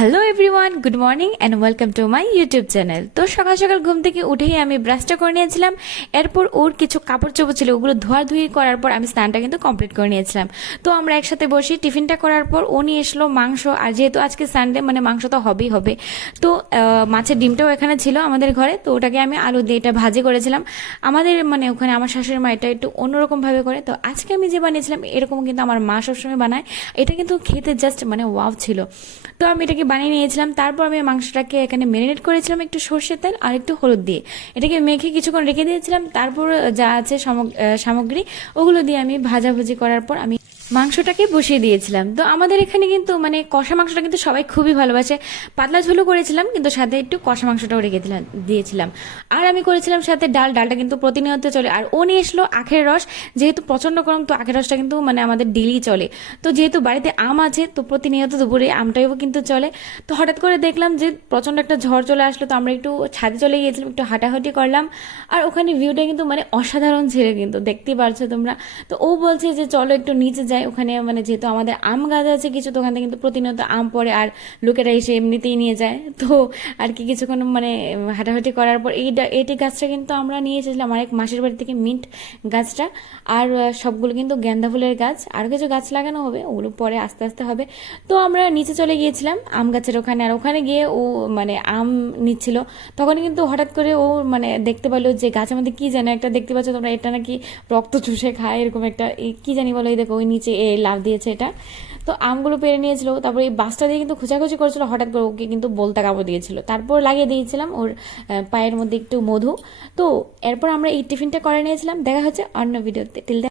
Hello everyone, good morning and welcome to my YouTube channel. তো সকাল সকাল ঘুম থেকে উঠেই আমি ব্রাশটা করে নিয়েছিলাম। এরপর ওর কিছু কাপড় চোপড় ছিল, ওগুলো ধোয়াধুয়ি করার পর আমি স্নানটা কিন্তু কমপ্লিট করে নিয়েছিলাম। তো আমরা একসাথে বসি টিফিনটা করার পর ও নিয়ে এসলো মাংস, আর যেহেতু আজকে সানডে মানে মাংস তো হবেই হবে। তো মাছের ডিমটাও এখানে ছিল আমাদের ঘরে, তো ওটাকে আমি আলু দিয়ে এটা ভাজি করেছিলাম। আমাদের মানে ওখানে আমার শাশুড়ি মা এটা একটু অন্যরকমভাবে করে, তো আজকে আমি যে বানিয়েছিলাম এরকম কিন্তু আমার মা সবসময় বানায়। এটা কিন্তু খেতে জাস্ট মানে ওয়াও ছিল। তো আমি এটাকে বানিয়ে নিয়েছিলাম। তারপর আমি মাংসটাকে এখানে ম্যারিনেট করেছিলাম একটু সর্ষের তেল আর একটু হলুদ দিয়ে, এটাকে মেখে কিছুক্ষণ রেখে দিয়েছিলাম। তারপর যা আছে সামগ্রী ওগুলো দিয়ে আমি ভাজাভুজি করার পর আমি মাংসটাকে বসিয়ে দিয়েছিলাম। তো আমাদের এখানে কিন্তু মানে কষা মাংসটা কিন্তু সবাই খুবই ভালোবাসে। পাতলা ঝোলও করেছিলাম, কিন্তু সাথে একটু কষা মাংসটাও রেখে দিয়েছিলাম। আর আমি করেছিলাম সাথে ডালটা কিন্তু প্রতিনিয়ত চলে। আর ও নিয়ে এসলো আখের রস, যেহেতু প্রচন্ড গরম, তো আখের রসটা কিন্তু মানে আমাদের ডেলি চলে। তো যেহেতু বাড়িতে আম আছে, তো প্রতিনিয়ত দুপুরে আমটাও কিন্তু চলে। তো হঠাৎ করে দেখলাম যে প্রচন্ড একটা ঝড় চলে আসলো, তো আমরা একটু ছাদে চলে গিয়েছিলাম, একটু হাঁটাহাঁটি করলাম। আর ওখানে ভিউটা কিন্তু মানে অসাধারণ ছিল, কিন্তু দেখতেই পারছো তোমরা। তো ও বলছে যে চলো একটু নিচে যাই, ওখানে মানে যেহেতু আমাদের আম গাছ আছে কিছু, তো ওখান থেকে কিন্তু প্রতিনিয়ত আম পড়ে আর লোকেরা এসে এমনিতেই নিয়ে যায়। তো আর কি কিছুক্ষণ মানে হাঁটাহাঁটি করার পর এটি গাছটা কিন্তু আমরা নিয়ে এসেছিলাম আরেক মাসির বাড়ি থেকে, মিন্ট গাছটা। আর সবগুলো কিন্তু গেন্দা ফুলের গাছ, আর কিছু গাছ লাগানো হবে, ওগুলো পরে আস্তে আস্তে হবে। তো আমরা নিচে চলে গিয়েছিলাম আম গাছের ওখানে, আর ওখানে গিয়ে ও মানে আম নিচ্ছিল। তখন কিন্তু হঠাৎ করে ও মানে দেখতে পেলো যে গাছের মধ্যে কি যেন একটা, দেখতে পাচ্ছ তোমরা, এটা নাকি রক্ত চুষে খায় এরকম একটা, কি জানি বলো, এই দেখো ওই নিচে লাভ দিয়েছে এটা। তো আমগুলো পেরে নিয়েছিল, তারপরে এই বাসটা দিয়ে কিন্তু খোঁচাখুচি করেছিল, হঠাৎ করে ওকে কিন্তু বলতা কাপড় দিয়েছিল, তারপর লাগিয়ে দিয়েছিলাম ওর পায়ের মধ্যে একটু মধু। তো এরপর আমরা এই টিফিনটা করে নিয়েছিলাম। দেখা হচ্ছে অন্য ভিডিওতে। টিল